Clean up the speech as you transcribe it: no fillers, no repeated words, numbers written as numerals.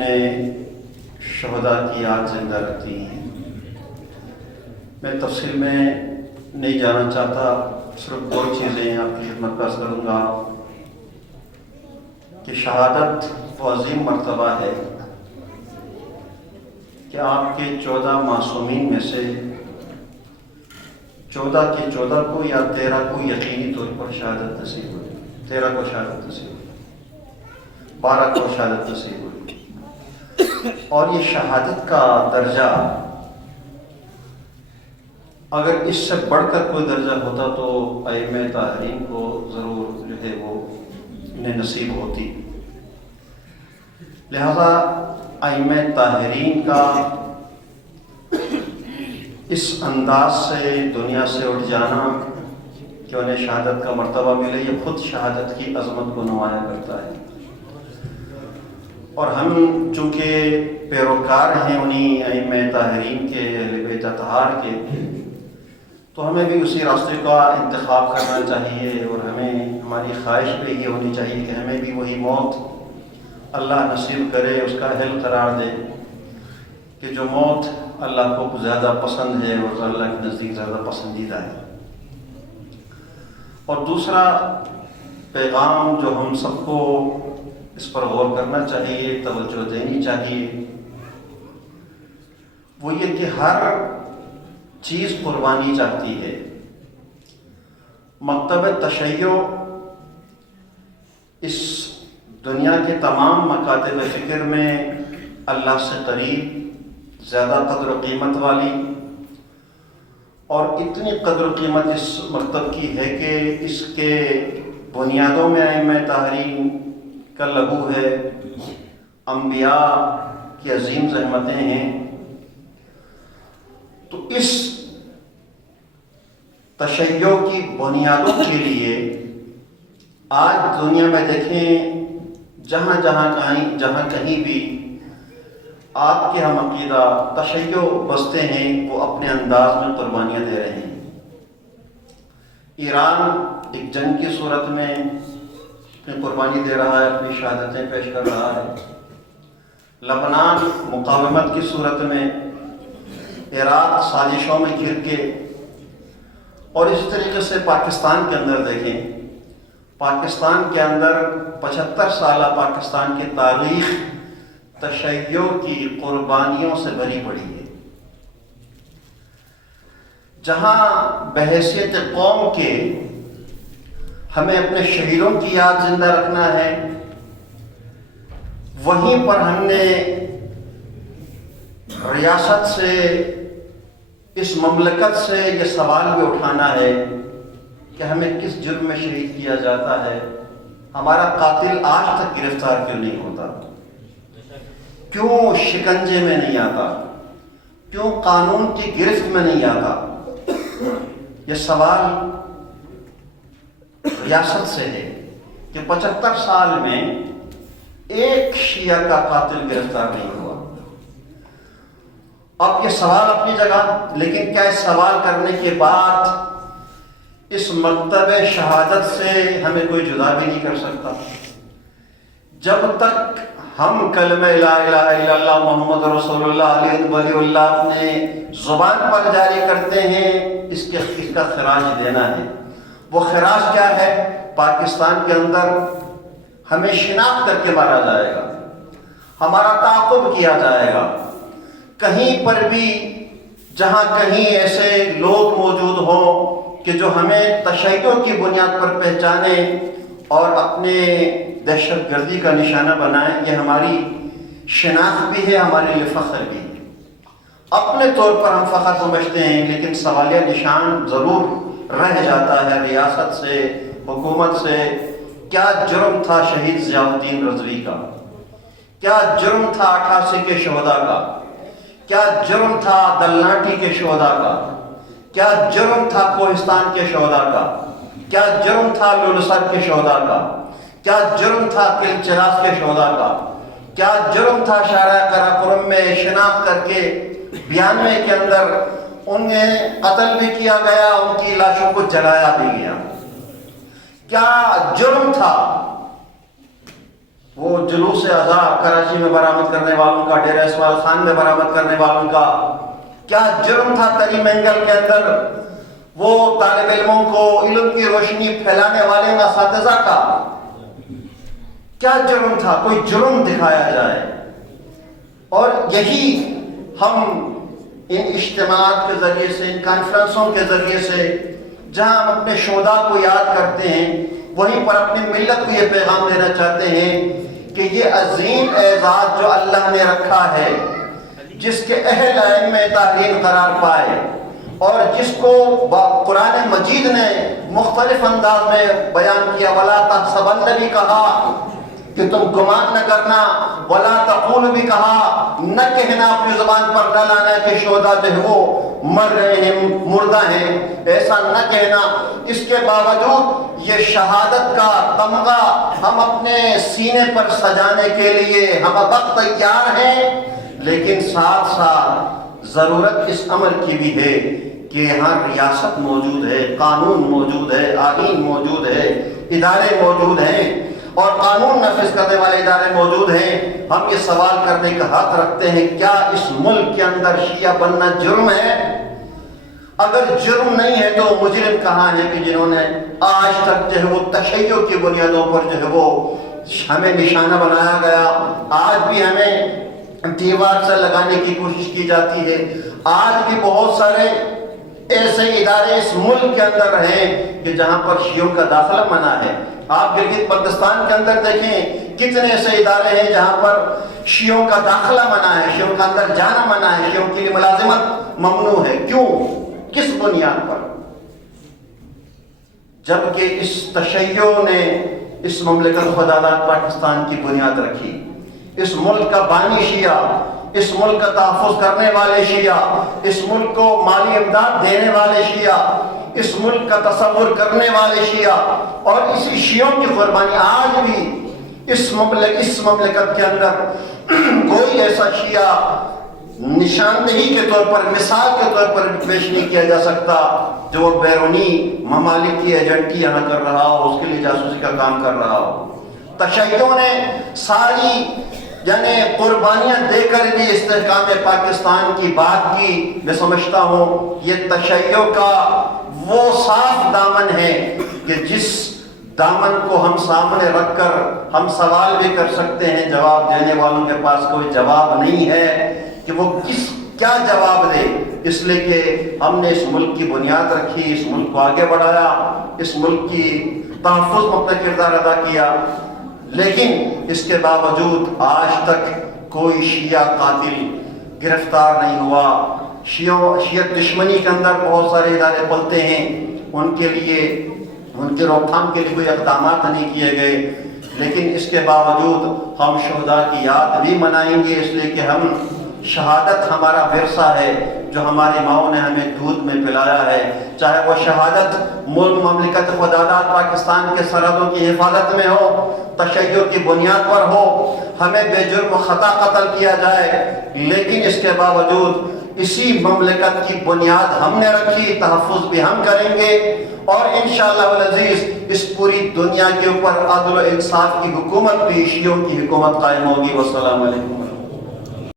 اپنے شہداء کی یاد زندہ رکھتی ہیں۔ میں تفصیل میں نہیں جانا چاہتا، صرف دو چیزیں آپ کی خدمت پیش کروں گا کہ شہادت وہ عظیم مرتبہ ہے کہ آپ کے 14 معصومین میں سے 14 کے 14 کو یا 13 کو یقینی طور پر شہادت نصیب ہوئی، 13 کو شہادت نصیب ہوئی، 12 کو شہادت نصیب ہوئی۔ اور یہ شہادت کا درجہ اگر اس سے بڑھ کر کوئی درجہ ہوتا تو ائمہ طاہرین کو ضرور جو ہے وہ انہیں نصیب ہوتی۔ لہذا ائمہ طاہرین کا اس انداز سے دنیا سے اٹھ جانا کہ انہیں شہادت کا مرتبہ ملے، یہ خود شہادت کی عظمت کو نمایاں کرتا ہے۔ اور ہم چونکہ پیروکار ہیں انہی ائمہ طاہرین کے، اہل بیت اطہار کے، تو ہمیں بھی اسی راستے کا انتخاب کرنا چاہیے، اور ہماری خواہش بھی یہ ہونی چاہیے کہ ہمیں بھی وہی موت اللہ نصیب کرے، اس کا اہل قرار دے کہ جو موت اللہ کو زیادہ پسند ہے اور اللہ کے نزدیک زیادہ پسندیدہ ہے۔ اور دوسرا پیغام جو ہم سب کو اس پر غور کرنا چاہیے، توجہ دینی چاہیے، وہ یہ کہ ہر چیز قربانی چاہتی ہے۔ مکتب تشیع اس دنیا کے تمام مکاتب فکر میں اللہ سے قریب، زیادہ قدر و قیمت والی، اور اتنی قدر و قیمت اس مکتب کی ہے کہ اس کے بنیادوں میں ائمہ طاہرین کا لہو ہے، انبیاء کی عظیم زحمتیں ہیں۔ تو اس تشیع کی بنیادوں کے لیے آج دنیا میں دیکھیں جہاں کہیں بھی آپ کے ہم عقیدہ تشیع بستے ہیں، وہ اپنے انداز میں قربانیاں دے رہے ہیں۔ ایران ایک جنگ کی صورت میں اپنی قربانی دے رہا ہے، اپنی شہادتیں پیش کر رہا ہے۔ لبنان مقاومت کی صورت میں، عراق سازشوں میں گھر کے، اور اسی طریقے سے پاکستان کے اندر دیکھیں، پاکستان کے اندر 75 سالہ پاکستان کی تاریخ تشیع کی قربانیوں سے بھری پڑی ہے۔ جہاں بحیثیت قوم کے ہمیں اپنے شہیدوں کی یاد زندہ رکھنا ہے، وہیں پر ہم نے ریاست سے، اس مملکت سے یہ سوال بھی اٹھانا ہے کہ ہمیں کس جرم میں شہید کیا جاتا ہے، ہمارا قاتل آج تک گرفتار کیوں نہیں ہوتا، کیوں شکنجے میں نہیں آتا، کیوں قانون کی گرفت میں نہیں آتا۔ یہ سوال ریاست سے ہے کہ 75 سال میں ایک شیعہ کا قاتل گرفتار نہیں ہوا۔ اب یہ سوال اپنی جگہ، لیکن کیا اس سوال کرنے کے بعد اس مکتب شہادت سے ہمیں کوئی جدا بھی نہیں کر سکتا؟ جب تک ہم کلمہ لا الہ الا اللہ محمد رسول اللہ علیہ ولی اللہ اپنے زبان پر جاری کرتے ہیں، اس کا خراج دینا ہے۔ وہ خراج کیا ہے؟ پاکستان کے اندر ہمیں شناخت کر کے مارا جائے گا، ہمارا تعاقب کیا جائے گا۔ کہیں پر بھی جہاں کہیں ایسے لوگ موجود ہوں کہ جو ہمیں تشیع کی بنیاد پر پہچانیں اور اپنے دہشت گردی کا نشانہ بنائیں، یہ ہماری شناخت بھی ہے، ہمارے لیے فخر بھی ہے۔ اپنے طور پر ہم فخر سمجھتے ہیں، لیکن سوالیہ نشان ضرور رہ جاتا ہے ریاست سے، حکومت سے۔ کیا جرم تھا شہید ضیاء الدین رضوی کا؟ کیا جرم تھا 88 کے شہداء کا؟ کیا جرم تھا دلناٹی کے شہداء کا؟ کیا جرم تھا کوہستان کے شہداء کا؟ کیا جرم تھا لولسر کے شہداء کا؟ کیا جرم تھا کل چراس کے شہداء کا؟ کیا جرم تھا شارع قراقرم میں شناخت کر کے 92 کے اندر انہیں قتل بھی کیا گیا، ان کی لاشوں کو جلایا بھی گیا؟ کیا جرم تھا وہ جلوس ازا کراچی میں برآمد کرنے والوں کا، ڈیرہ اسماعیل خان میں برآمد کرنے والوں کا کیا جرم تھا؟ تری مینگل کے اندر وہ طالب علموں کو علم کی روشنی پھیلانے والے اساتذہ کا کیا جرم تھا؟ کوئی جرم دکھایا جائے۔ اور یہی ہم ان اجتماعات کے ذریعے سے، ان کانفرنسوں کے ذریعے سے جہاں ہم اپنے شہداء کو یاد کرتے ہیں، وہیں پر اپنی ملت کو یہ پیغام دینا چاہتے ہیں کہ یہ عظیم اعزاز جو اللہ نے رکھا ہے، جس کے اہل ائمہ تحریر قرار پائے اور جس کو قرآن مجید نے مختلف انداز میں بیان کیا، وَلَا تَحْسَبَنَّ بھی کہا کہ تم گمان نہ کرنا، وَلَا تَقُولُ بھی کہا، نہ کہنا، اپنی زبان پر نہ لانا کہ شہداء جو ہے وہ مر رہے ہیں، مردہ ہیں، ایسا نہ کہنا۔ اس کے باوجود یہ شہادت کا تمغہ ہم اپنے سینے پر سجانے کے لیے ہم وقت تیار ہیں، لیکن ساتھ ساتھ ضرورت اس امر کی بھی ہے کہ یہاں ریاست موجود ہے، قانون موجود ہے، آئین موجود ہے، ادارے موجود ہیں اور قانون نافذ کرنے والے ادارے موجود ہیں۔ ہم یہ سوال کرنے کا حق رکھتے ہیں، کیا اس ملک کے اندر شیعہ بننا جرم ہے؟ اگر جرم نہیں ہے تو مجرم کہاں ہے کہ جنہوں نے آج تک جو ہے وہ تشیع کی بنیادوں پر جو ہے وہ ہمیں نشانہ بنایا گیا، آج بھی ہمیں دیوار سے لگانے کی کوشش کی جاتی ہے، آج بھی بہت سارے ایسے ادارے اس ملک کے اندر ہیں کہ جہاں پر شیعوں کا داخلہ منع ہے۔ آپ گلگت بلتستان کے اندر دیکھیں کتنے ایسے ادارے ہیں جہاں پر شیعوں کا داخلہ منع ہے، شیعوں کا اندر جانا منع ہے، شیعوں کے لیے ملازمت ممنوع ہے۔ کیوں؟ کس بنیاد پر؟ جبکہ اس تشیع نے اس مملکت خود آزاد پاکستان کی بنیاد رکھی، اس ملک کا بانی شیعہ، اس ملک کا تحفظ کرنے والے شیعہ، اس ملک کو مالی امداد دینے والے شیعہ، اس ملک کا تصور کرنے والے شیعہ، اور اسی شیعوں کی قربانی آج بھی اس مملکت کے اندر کوئی ایسا شیعہ نشاندہی کے طور پر، مثال کے طور پر پیش نہیں کیا جا سکتا جو وہ بیرونی ممالک کی ایجنٹی یہاں کر رہا ہو، اس کے لیے جاسوسی کا کام کر رہا ہو۔ تشیعوں نے ساری یعنی قربانیاں دے کر بھی استحکام پاکستان کی بات کی۔ میں سمجھتا ہوں یہ تشیع کا وہ صاف دامن ہے کہ جس دامن کو ہم سامنے رکھ کر ہم سوال بھی کر سکتے ہیں، جواب دینے والوں کے پاس کوئی جواب نہیں ہے کہ وہ کیا جواب دے، اس لیے کہ ہم نے اس ملک کی بنیاد رکھی، اس ملک کو آگے بڑھایا، اس ملک کی تحفظ میں اپنا کردار ادا کیا، لیکن اس کے باوجود آج تک کوئی شیعہ قاتل گرفتار نہیں ہوا۔ شیعت دشمنی کے اندر بہت سارے ادارے پلتے ہیں، ان کے لیے ان کے روک تھام کے لیے کوئی اقدامات نہیں کیے گئے، لیکن اس کے باوجود ہم شہداء کی یاد بھی منائیں گے، اس لیے کہ ہم شہادت ہمارا ورثہ ہے جو ہماری ماؤں نے ہمیں دودھ میں پلایا ہے، چاہے وہ شہادت ملک مملکت خود آزاد پاکستان کے سرحدوں کی حفاظت میں ہو، تشیع کی بنیاد پر ہو، ہمیں بے جرم خطا قتل کیا جائے، لیکن اس کے باوجود اسی مملکت کی بنیاد ہم نے رکھی، تحفظ بھی ہم کریں گے، اور انشاءاللہ العزیز اس پوری دنیا کے اوپر عدل و انصاف کی حکومت بھی شیعوں کی حکومت قائم ہوگی۔ والسلام علیکم۔